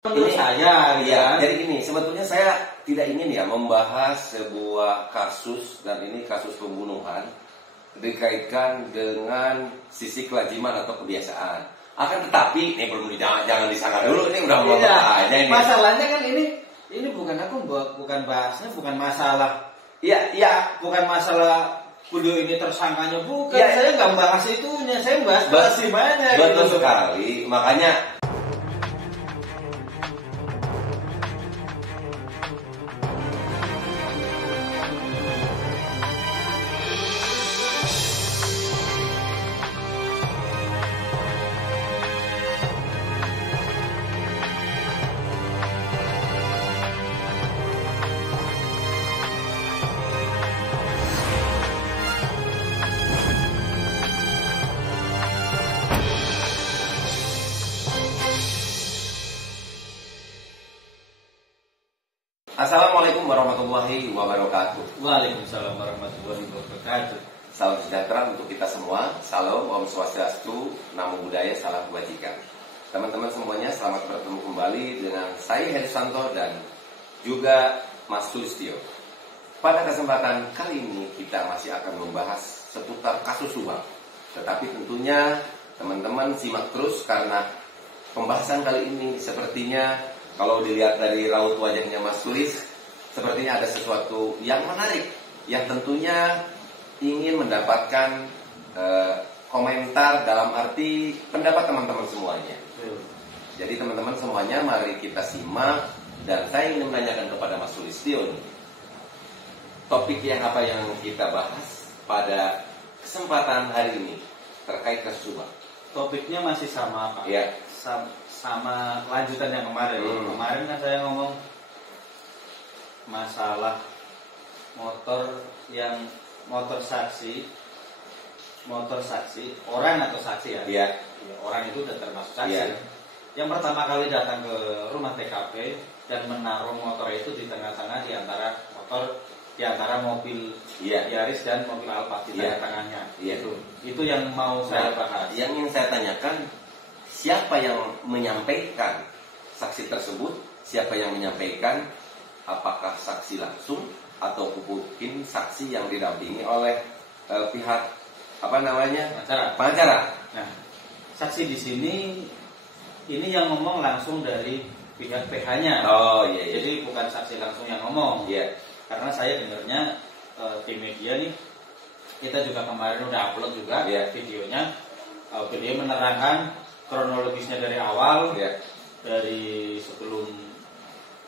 Menurut saya, ya. Jadi gini, sebetulnya saya tidak ingin ya membahas sebuah kasus, dan ini kasus pembunuhan dikaitkan dengan sisi kelaziman atau kebiasaan. Akan tetapi, belum jangan disangka dulu, ini udah mau aja ini. Masalahnya kan ini bukan bahasnya, bukan masalah. Iya. Bukan masalah video ini tersangkanya, bukan. Ya, saya nggak bahas itunya, saya bahas gimana. Betul gitu. sekali, makanya. Assalamualaikum warahmatullahi wabarakatuh. Waalaikumsalam warahmatullahi wabarakatuh. Salam sejahtera untuk kita semua. Salam, Om Swastiastu, Namo Buddhaya, salam kebajikan. Teman-teman semuanya, selamat bertemu kembali dengan saya Herisanto dan juga Mas Sulistyo. Pada kesempatan kali ini kita masih akan membahas seputar kasus Subang. Tetapi tentunya teman-teman simak terus karena pembahasan kali ini sepertinya kalau dilihat dari raut wajahnya Mas Sulis, sepertinya ada sesuatu yang menarik, yang tentunya ingin mendapatkan komentar dalam arti pendapat teman-teman semuanya. Jadi teman-teman semuanya, mari kita simak, dan saya ingin menanyakan kepada Mas Sulistyo nih, topik apa yang kita bahas pada kesempatan hari ini terkait kasus Subang. Topiknya masih sama, Pak. Ya. Sama lanjutan yang kemarin. Kemarin kan saya ngomong masalah motor saksi, orang atau saksi ya. Iya. Ya, orang itu udah termasuk saksi. Iya. Yang pertama kali datang ke rumah TKP dan menaruh motor itu di tengah-tengah di antara mobil Yaris dan mobil Alphard di tengah-tengahnya. Iya. Itu yang mau saya bahas. Yang ingin saya tanyakan, siapa yang menyampaikan saksi tersebut? Siapa yang menyampaikan? Apakah saksi langsung atau mungkin saksi yang didampingi oleh pihak pengacara? Nah, saksi di sini ini yang ngomong langsung dari pihak PH-nya. Oh iya. Jadi bukan saksi langsung yang ngomong. Iya. Karena saya dengarnya di media nih, kita juga kemarin udah upload juga videonya. Video menerangkan kronologisnya dari awal, dari sebelum,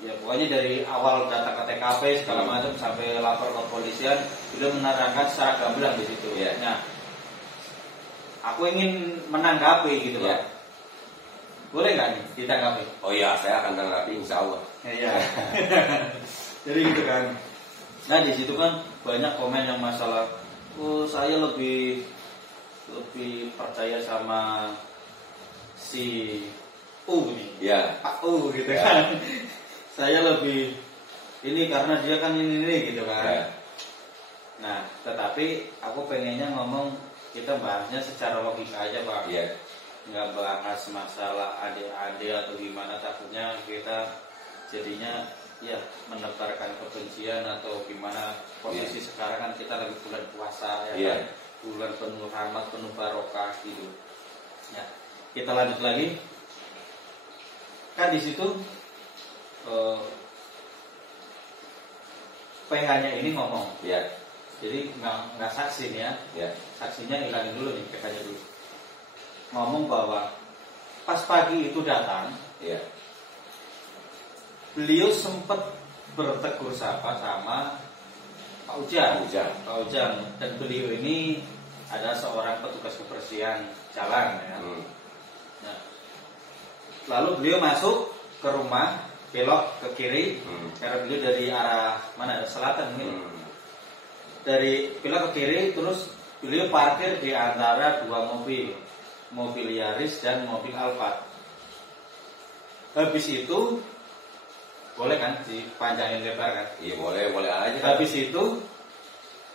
pokoknya dari awal datang ke TKP segala macam sampai lapor ke polisian, sudah menerangkan secara gamblang di situ. Nah, aku ingin menanggapi gitu Pak. Boleh nggak nih ditanggapi? Oh iya, saya akan tanggapi insya Allah. Iya. Jadi gitu kan. Nah di situ kan banyak komen yang masalah, saya lebih percaya sama si U nih, Pak U gitu kan. Saya lebih ini karena dia kan ini gitu kan. Nah, tetapi aku pengennya ngomong, kita bahasnya secara logika aja Pak. Nggak bahas masalah adik-adik atau gimana, takutnya kita jadinya menebarkan kebencian atau gimana. Posisi sekarang kan kita lagi bulan puasa kan? Bulan penuh rahmat, penuh barokah gitu. Ya. Kita lanjut lagi. Kan di situ PH-nya ini ngomong. Jadi nggak saksi nih ya. Saksinya hilangin dulu nih, PH-nya dulu. Ngomong bahwa pas pagi itu datang, beliau sempat bertegur sapa sama Pak Ujang. Dan beliau ini ada seorang petugas kebersihan jalan ya. Nah, lalu beliau masuk ke rumah, belok ke kiri, karena beliau dari arah mana? Selatan mungkin. Dari belok ke kiri, terus beliau parkir di antara dua mobil Yaris dan mobil Alphard. Habis itu boleh kan dipanjangin lebar kan? Iya boleh aja. Habis itu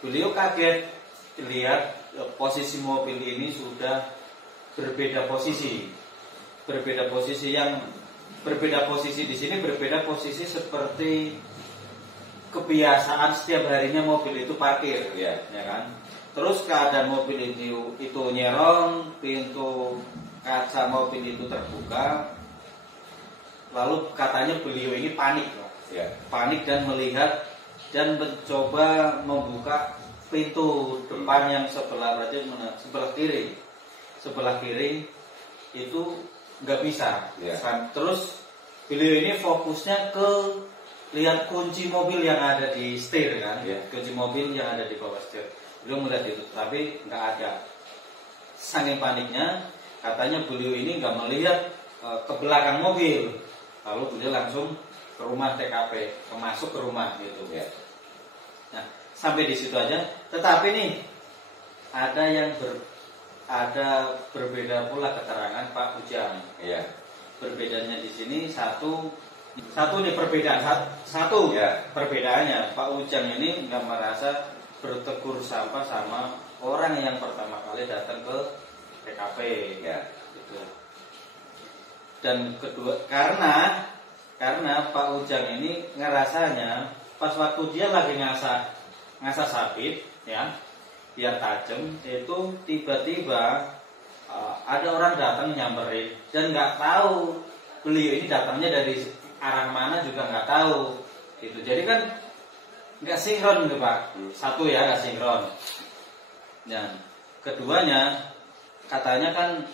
beliau kaget lihat posisi mobil ini sudah berbeda posisi yang berbeda posisi di sini, berbeda posisi seperti kebiasaan setiap harinya mobil itu parkir, ya kan? Terus keadaan mobil itu nyerong, pintu kaca mobil itu terbuka, lalu katanya beliau ini panik, panik dan melihat dan mencoba membuka pintu depan yang sebelah kiri itu nggak bisa. Terus beliau ini fokusnya ke lihat kunci mobil yang ada di setir kan, kunci mobil yang ada di bawah setir. Beliau melihat itu, tapi nggak ada. Saking paniknya, katanya beliau ini nggak melihat ke belakang mobil, lalu beliau langsung ke rumah TKP, masuk ke rumah gitu. Nah, sampai di situ aja. Tetapi nih ada berbeda pula keterangan Pak Ujang. Berbedanya di sini satu nih perbedaan satu. Perbedaannya Pak Ujang ini nggak merasa bertegur sapa sama orang yang pertama kali datang ke TKP. Gitu. Dan kedua karena Pak Ujang ini ngerasanya pas waktu dia lagi ngasah sabit biar tajam itu tiba-tiba ada orang datang nyamperin dan nggak tahu beliau ini datangnya dari arah mana juga nggak tahu gitu. Jadi kan nggak sinkron gitu Pak. Satu nggak sinkron. Dan keduanya katanya kan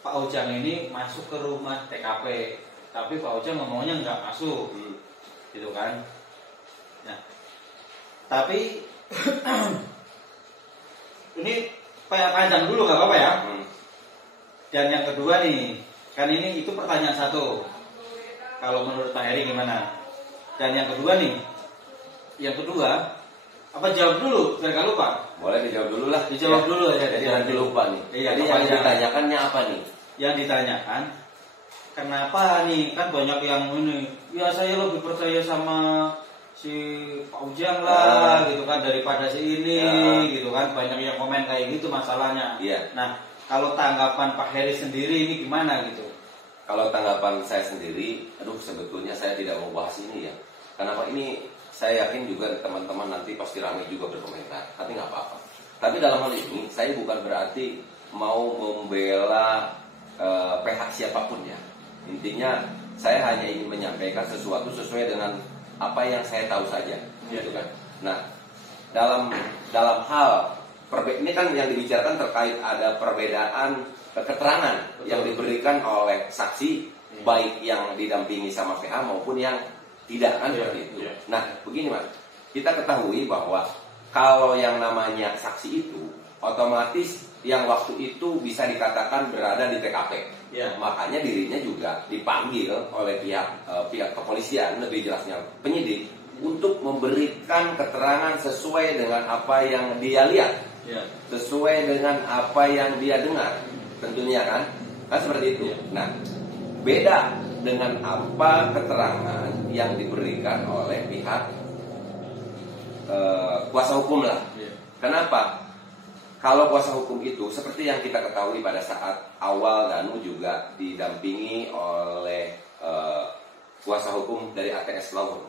Pak Ujang ini masuk ke rumah TKP, tapi Pak Ujang ngomongnya nggak masuk, gitu kan? Nah, tapi ini panjang dulu nggak apa-apa ya. Dan yang kedua nih, kan ini itu pertanyaan satu. Kalau menurut Pak Heri gimana? Dan yang kedua nih, apa jawab dulu? Biar nggak lupa. Boleh dijawab dulu lah. Dijawab dulu aja. Jadi nanti lupa nih. Jadi yang ditanyakannya apa nih? Yang ditanyakan, kenapa nih? Kan banyak yang ini. Ya saya lebih percaya sama si Pak Ujang lah, gitu kan, daripada si ini, gitu kan. Banyak yang komen kayak gitu masalahnya. Nah, kalau tanggapan Pak Heri sendiri ini gimana gitu? Kalau tanggapan saya sendiri, sebetulnya saya tidak mau bahas ini ya. Kenapa ini? Saya yakin juga teman-teman nanti pasti ramai juga berkomentar. Tapi nggak apa-apa. Tapi dalam hal ini, saya bukan berarti mau membela pihak siapapun ya. Intinya, saya hanya ingin menyampaikan sesuatu sesuai dengan apa yang saya tahu saja, gitu kan. Nah, dalam hal ini kan yang dibicarakan terkait ada perbedaan keterangan yang diberikan oleh saksi, baik yang didampingi sama PH maupun yang tidak kan seperti itu. Nah, begini Mas, kita ketahui bahwa kalau yang namanya saksi itu otomatis yang waktu itu bisa dikatakan berada di TKP. Makanya dirinya juga dipanggil oleh pihak kepolisian, lebih jelasnya penyidik, untuk memberikan keterangan sesuai dengan apa yang dia lihat, sesuai dengan apa yang dia dengar, tentunya kan seperti itu. Nah, beda dengan apa keterangan yang diberikan oleh pihak kuasa hukum lah. Kenapa? Kalau kuasa hukum itu seperti yang kita ketahui pada saat awal Danu juga didampingi oleh kuasa hukum dari ATS Law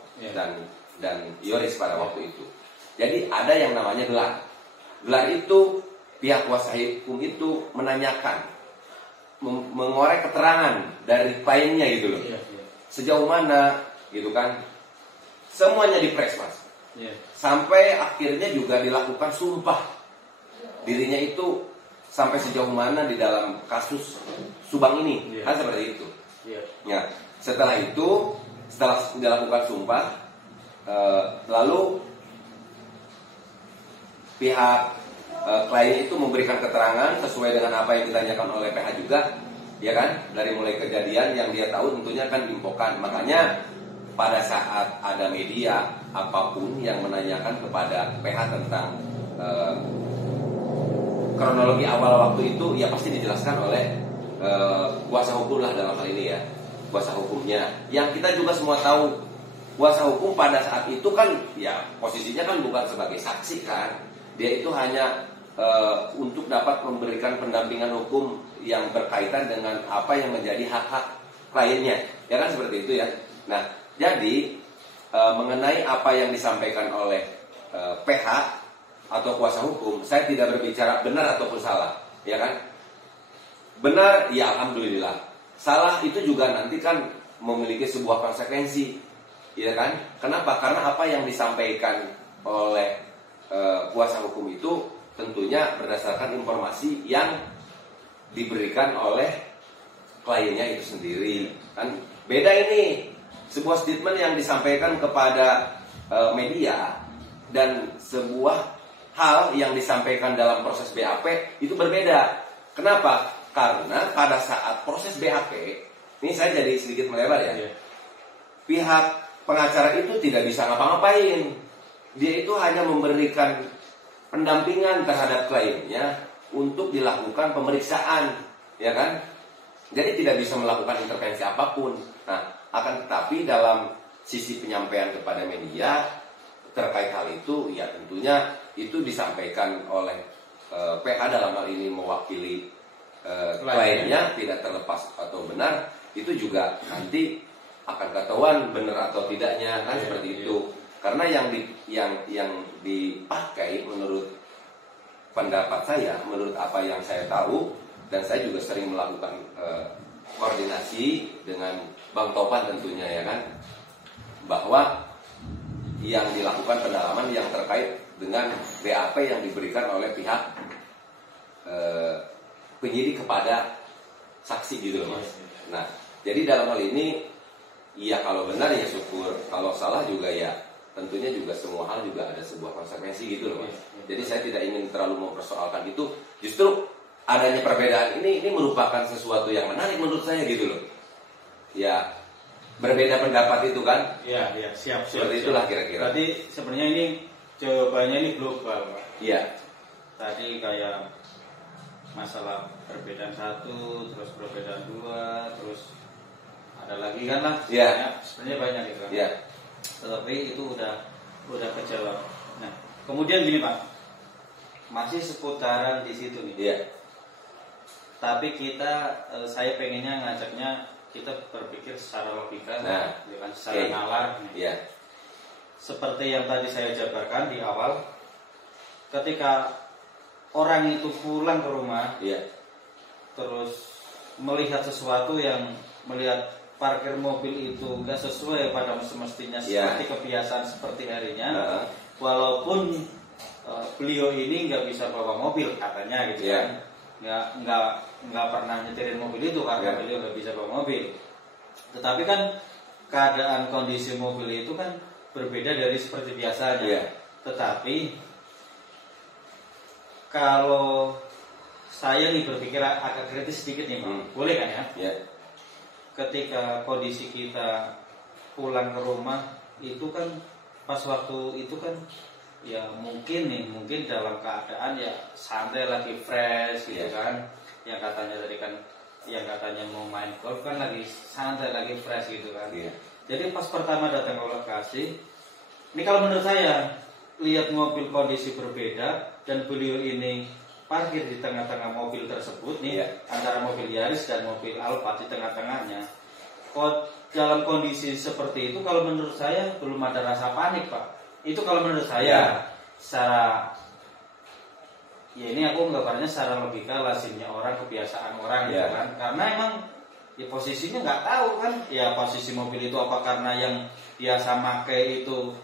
dan Yoris pada waktu itu. Jadi ada yang namanya gelar. Gelar itu pihak kuasa hukum itu menanyakan, mengorek keterangan dari kliennya gitu loh. Sejauh mana gitu kan. Semuanya dipres Mas. Sampai akhirnya juga dilakukan sumpah dirinya itu sampai sejauh mana di dalam kasus Subang ini. Kan seperti itu. Ya, setelah dilakukan sumpah, lalu pihak klien itu memberikan keterangan sesuai dengan apa yang ditanyakan oleh PH juga, ya kan? Dari mulai kejadian yang dia tahu tentunya kan diinfokan. Makanya pada saat ada media apapun yang menanyakan kepada PH tentang kronologi awal waktu itu, ya pasti dijelaskan oleh kuasa hukum lah dalam hal ini ya, kuasa hukumnya. Yang kita juga semua tahu, kuasa hukum pada saat itu kan ya posisinya kan bukan sebagai saksi kan, dia itu hanya untuk dapat memberikan pendampingan hukum yang berkaitan dengan apa yang menjadi hak-hak kliennya, ya kan seperti itu ya. Nah, jadi mengenai apa yang disampaikan oleh PH atau kuasa hukum, saya tidak berbicara benar ataupun salah, ya kan? Benar, ya alhamdulillah. Salah itu juga nanti kan memiliki sebuah konsekuensi, ya kan? Kenapa? Karena apa yang disampaikan oleh kuasa hukum itu tentunya berdasarkan informasi yang diberikan oleh kliennya itu sendiri. Kan beda ini, sebuah statement yang disampaikan kepada media dan sebuah hal yang disampaikan dalam proses BAP itu berbeda. Kenapa? Karena pada saat proses BAP, ini saya jadi sedikit melebar ya. Pihak pengacara itu tidak bisa ngapa-ngapain. Dia itu hanya memberikan pendampingan terhadap kliennya untuk dilakukan pemeriksaan, ya kan? Jadi tidak bisa melakukan intervensi apapun. Nah, akan tetapi dalam sisi penyampaian kepada media terkait hal itu, ya tentunya itu disampaikan oleh PH dalam hal ini mewakili kliennya, tidak terlepas atau benar, itu juga nanti akan ketahuan benar atau tidaknya kan seperti itu. Karena yang dipakai menurut pendapat saya, menurut apa yang saya tahu, dan saya juga sering melakukan koordinasi dengan Bang Topan tentunya ya kan, bahwa yang dilakukan pendalaman yang terkait dengan BAP yang diberikan oleh pihak penyidik kepada saksi gitu loh Mas. Nah, jadi dalam hal ini ya kalau benar ya syukur, kalau salah juga ya tentunya juga semua hal juga ada sebuah konsekuensi gitu loh Mas. Jadi saya tidak ingin terlalu mempersoalkan itu. Justru adanya perbedaan ini merupakan sesuatu yang menarik menurut saya gitu loh. Ya, berbeda pendapat itu kan? Iya, siap. Seperti itulah kira-kira. Berarti sebenarnya ini jawabannya ini global, Pak. Iya. Tadi kayak masalah perbedaan satu, terus perbedaan dua, terus ada lagi kan lah. Iya. Sebenarnya banyak gitu kan. Iya. Tetapi itu udah kejawab. Nah, kemudian gini Pak, masih seputaran di situ nih. Iya. Tapi saya pengennya ngajaknya kita berpikir secara logika, nah, ya kan, secara nalar. Iya. Seperti yang tadi saya jabarkan di awal, ketika orang itu pulang ke rumah, iya, terus melihat sesuatu yang melihat parkir mobil itu nggak sesuai pada semestinya seperti kebiasaan seperti harinya, walaupun beliau ini nggak bisa bawa mobil katanya gitu kan, nggak pernah nyetirin mobil itu karena beliau nggak bisa bawa mobil. Tetapi kan keadaan kondisi mobil itu kan berbeda dari seperti biasanya. Tetapi kalau saya nih berpikir agak kritis sedikit nih Pak, boleh kan ya? Ketika kondisi kita pulang ke rumah itu kan pas waktu itu kan ya mungkin dalam keadaan ya santai lagi fresh gitu kan, yang katanya mau main golf kan lagi santai lagi fresh gitu kan. Jadi pas pertama datang ke lokasi, ini kalau menurut saya lihat mobil kondisi berbeda dan beliau ini parkir di tengah-tengah mobil tersebut nih, antara mobil Yaris dan mobil Alphard di tengah-tengahnya. Dalam kondisi seperti itu kalau menurut saya belum ada rasa panik Pak. Itu kalau menurut saya secara ya ini aku gambarnya secara logika, lazimnya orang, kebiasaan orang gitu kan. Karena emang ya posisinya nggak tahu kan, ya posisi mobil itu apa karena yang biasa make itu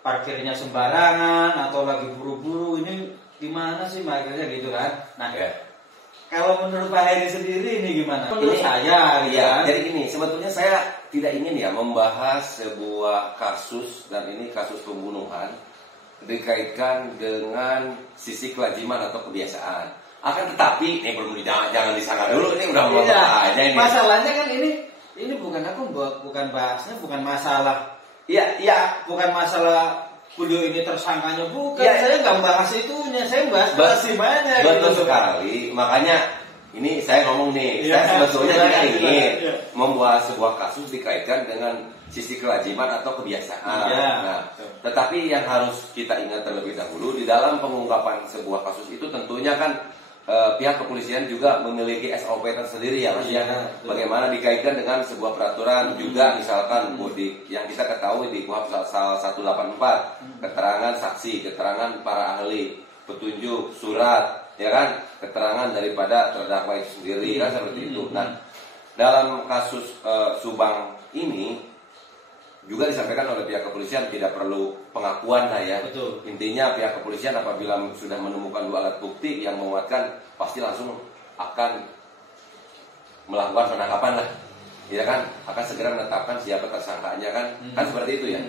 parkirnya sembarangan atau lagi buru-buru, ini gimana sih parkirnya gitu kan. Nah, kalau menurut Pak Heri sendiri ini gimana? Menurut saya ya. Jadi gini, sebetulnya saya tidak ingin ya membahas sebuah kasus, dan ini kasus pembunuhan dikaitkan dengan sisi kelaziman atau kebiasaan. Akan tetapi ini belum jangan disangka dulu, ini udah mulai aja ini. Masalahnya kan ini bukan bahasnya bukan masalah. Bukan masalah beliau ini tersangkanya, bukan. Saya nggak bahas itunya, saya bahas kesimanya. Betul sekali. Makanya ini saya ngomong nih, saya sebetulnya tidak ingin membuat sebuah kasus dikaitkan dengan sisi kelaziman atau kebiasaan. Nah, tetapi yang harus kita ingat terlebih dahulu di dalam pengungkapan sebuah kasus itu tentunya kan pihak kepolisian juga memiliki SOP tersendiri ya Mas ya. Betul. Bagaimana dikaitkan dengan sebuah peraturan juga misalkan mudik yang kita ketahui di KUHP pasal 184, keterangan saksi, keterangan para ahli, petunjuk, surat, ya kan, keterangan daripada terdakwa itu sendiri kan seperti itu. Nah, dalam kasus Subang ini juga disampaikan oleh pihak kepolisian tidak perlu pengakuan lah ya. Betul. Intinya pihak kepolisian apabila sudah menemukan 2 alat bukti yang menguatkan pasti langsung akan melakukan penangkapan lah. Ya kan, akan segera menetapkan siapa tersangkanya kan. Kan seperti itu ya.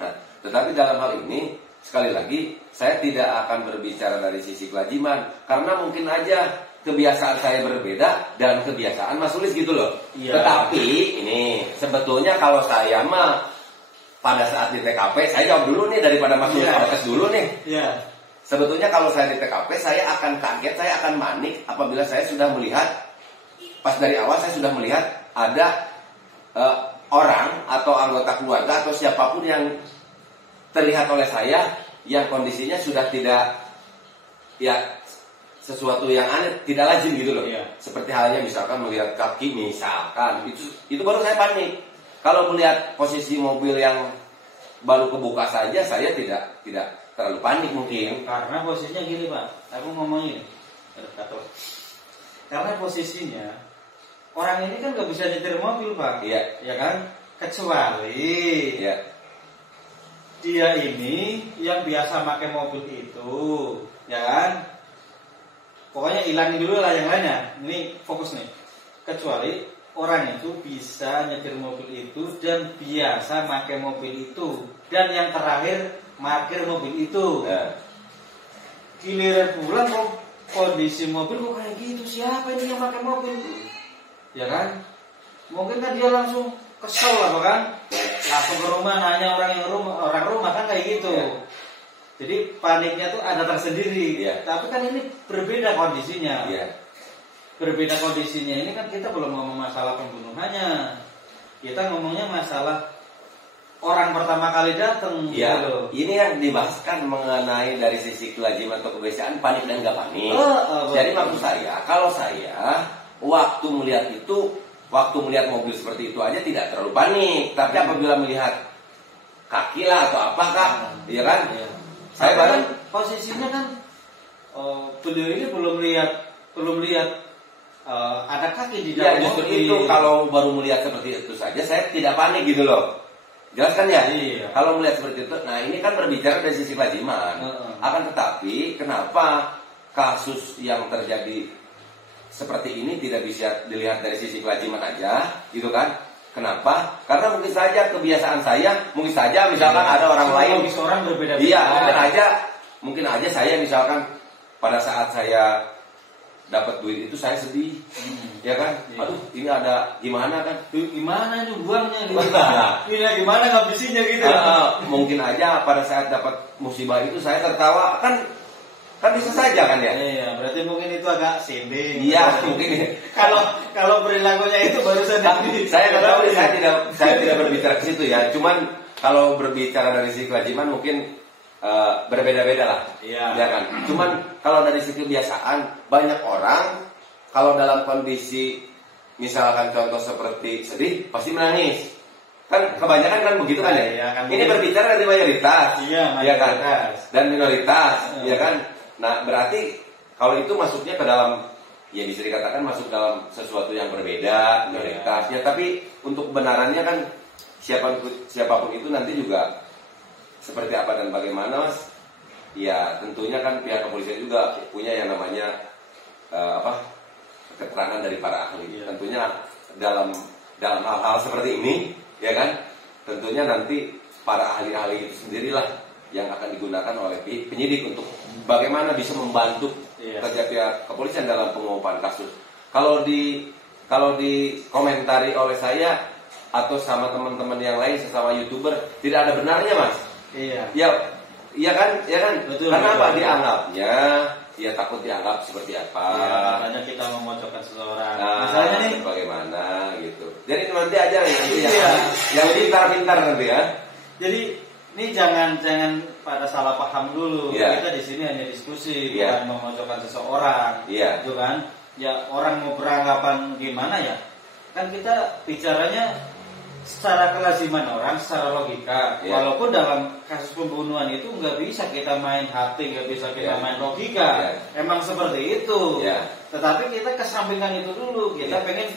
Nah, tetapi dalam hal ini sekali lagi saya tidak akan berbicara dari sisi kelaziman karena mungkin aja kebiasaan saya berbeda dan kebiasaan Mas Sulis gitu loh. Iya. Tetapi ini sebetulnya kalau saya mah pada saat di TKP saya jawab dulu nih daripada Mas Sulis protes dulu nih. Iya. Sebetulnya kalau saya di TKP saya akan kaget, saya akan panik apabila saya sudah melihat pas dari awal saya sudah melihat ada orang atau anggota keluarga atau siapapun yang terlihat oleh saya yang kondisinya sudah tidak ya sesuatu yang aneh, tidak lazim gitu loh. Iya. Seperti halnya misalkan melihat kaki misalkan, itu baru saya panik. Kalau melihat posisi mobil yang baru kebuka saja saya tidak terlalu panik mungkin. Karena posisinya gini Pak, aku ngomongin. Karena posisinya orang ini kan nggak bisa nyetir mobil Pak. Iya. Ya kan? Kecuali Iya. dia ini yang biasa pakai mobil itu, ya kan? Pokoknya hilangin dulu lah yang lainnya. Ini fokus nih. Kecuali orang itu bisa nyetir mobil itu dan biasa pakai mobil itu dan yang terakhir parkir mobil itu. Ya. Giliran pulang kok kondisi mobil kok kayak gitu, siapa ini yang pakai mobil? Ya kan? Mungkin kan dia langsung kesel lah kan? Langsung ke rumah nanya orang rumah kan kayak gitu. Ya. Jadi paniknya tuh ada tersendiri. Iya. Tapi kan ini berbeda kondisinya. Iya. Berbeda kondisinya ini kan kita belum ngomong masalah pembunuhannya. Kita ngomongnya masalah orang pertama kali datang. Iya. Gitu. Ini yang dibahaskan mengenai dari sisi kelaziman atau kebiasaan panik dan nggak panik. Jadi maksud saya, kalau saya waktu melihat mobil seperti itu aja tidak terlalu panik. Tapi apabila melihat kaki lah atau apa kak, iya kan? Iya. Saya kan baru posisinya kan beliau ini belum lihat ada kaki di ya dalam justru mobil. itu kalau baru melihat seperti itu saja saya tidak panik gitu loh. Jelas kan ya? Iya. Kalau melihat seperti itu, nah ini kan berbicara dari sisi kelaziman. Akan tetapi kenapa kasus yang terjadi seperti ini tidak bisa dilihat dari sisi kelaziman aja, gitu kan? Kenapa? Karena mungkin saja kebiasaan saya, mungkin saja misalkan ada orang lain, orang berbeda-beda. iya mungkin aja saya misalkan pada saat saya dapat duit itu saya sedih, ya kan? Iya. Aduh ini ada gimana kan? Gimana nih buangnya? Ini gimana ngabisinnya gitu? Mungkin aja pada saat dapat musibah itu saya tertawa kan bisa saja kan ya? Iya, berarti mungkin itu agak sinding. Iya, mungkin. Kalau perilakunya itu barusan Saya nggak tahu, saya tidak berbicara ke situ ya. Cuman kalau berbicara dari sisi kelaziman mungkin berbeda-beda lah. Iya. Ya kan? Cuman kalau dari sisi kebiasaan banyak orang kalau dalam kondisi misalkan contoh seperti sedih pasti menangis. Kan kebanyakan kan begitu kan ya? Iya, kan ini berbicara dari mayoritas. Iya, ya kan? mayoritas. Dan minoritas, ya kan? Nah, berarti kalau itu masuknya ke dalam ya bisa dikatakan masuk dalam sesuatu yang berbeda, minoritas. Ya, tapi untuk kebenarannya kan siapapun itu nanti juga seperti apa dan bagaimana, Mas? Ya, tentunya kan pihak kepolisian juga punya yang namanya keterangan dari para ahli. Iya. Tentunya dalam hal-hal seperti ini, ya kan? Tentunya nanti para ahli-ahli itu sendirilah yang akan digunakan oleh penyidik untuk bagaimana bisa membantu kerja pihak kepolisian dalam pengungkapan kasus. Kalau dikomentari oleh saya atau sama teman-teman yang lain sesama YouTuber tidak ada benarnya, Mas. Iya. Ya kan? Betul, karena betul. apa dianggapnya? Ya takut dianggap seperti apa? Ya, makanya kita memojokkan seseorang. Nah, Misalnya nih, bagaimana gitu. Jadi nanti aja yang Iya. pintar-pintar nanti ya. jadi ini jangan pada salah paham dulu. Iya. Kita di sini hanya diskusi, Iya. bukan memojokkan seseorang. Iya. Gitu kan? Ya orang mau beranggapan gimana ya? Kan kita bicaranya secara kelaziman orang, secara logika. Iya. Walaupun dalam kasus pembunuhan itu nggak bisa kita main hati, nggak bisa kita Iya. main logika. Iya. Emang seperti itu. Iya. Tetapi kita kesampingkan itu dulu. Kita Iya. pengen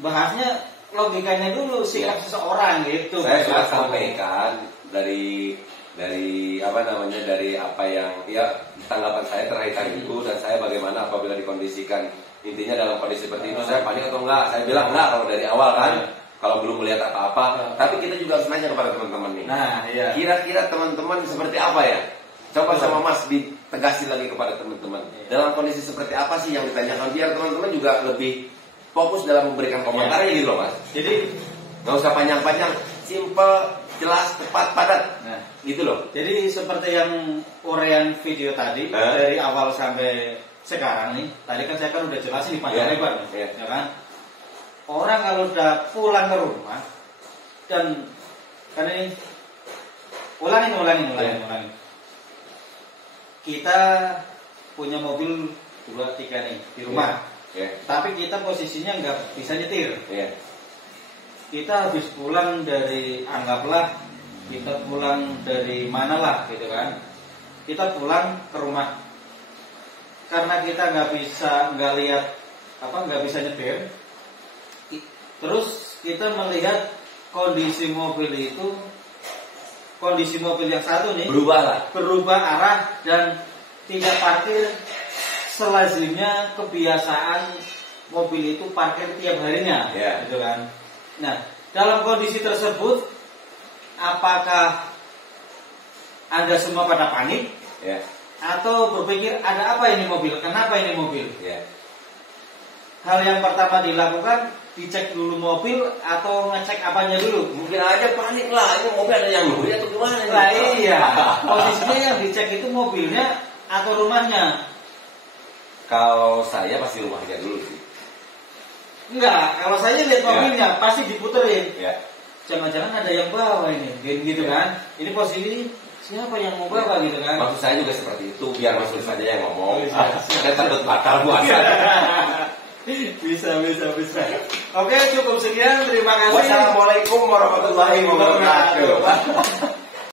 bahasnya logikanya dulu, sikap seseorang gitu. Saya sudah sampaikan dari apa yang ya tanggapan saya terkait hal itu, dan saya bagaimana apabila dikondisikan intinya dalam kondisi seperti itu saya panik atau enggak. Saya bilang enggak kalau dari awal kan, kalau belum melihat apa-apa. Tapi kita juga harus nanya kepada teman-teman nih. Nah, iya. Kira-kira teman-teman seperti apa ya? Coba sama Mas ditegasin lagi kepada teman-teman. Dalam kondisi seperti apa sih yang ditanyakan, biar teman-teman juga lebih fokus dalam memberikan komentarnya gitu loh Mas. Jadi Nggak usah panjang-panjang, simple, jelas, tepat, padat. Nah, Gitu loh. jadi seperti yang uraian video tadi dari awal sampai sekarang nih. Tadi kan saya kan udah jelasin di panjang Iya. lebar nih, Iya. ya kan? Orang kalau udah pulang ke rumah dan karena ini ulangin. Kita punya mobil 2-3 nih di rumah. Iya. Tapi kita posisinya nggak bisa nyetir. Iya. Kita habis pulang dari, anggaplah kita pulang dari mana lah gitu kan, kita pulang ke rumah karena kita nggak bisa nyetir, terus kita melihat kondisi mobil yang satu nih berubah arah dan tidak parkir selazimnya kebiasaan mobil itu parkir tiap harinya, gitu kan. Nah, dalam kondisi tersebut, apakah Anda semua pada panik? Atau berpikir, ada apa ini mobil? Kenapa ini mobil? Hal yang pertama dilakukan, dicek dulu mobil atau ngecek apanya dulu? Mungkin aja panik lah, ini mobil ada yang beli atau gimana? Lah iya, posisinya yang dicek itu mobilnya atau rumahnya? Kalau saya pasti rumahnya dulu sih. Enggak, kalau saya lihat mobilnya pasti diputerin. Ya. Jangan-jangan ada yang bawa ini, gitu kan? Ini posisi siapa yang mau bawa gitu kan? Maksud saya juga seperti itu, biar Mas Lis saja yang ngomong. Bisa. Saya takut batal puasa. bisa. Oke, cukup sekian. Terima kasih. Wassalamualaikum warahmatullahi wabarakatuh.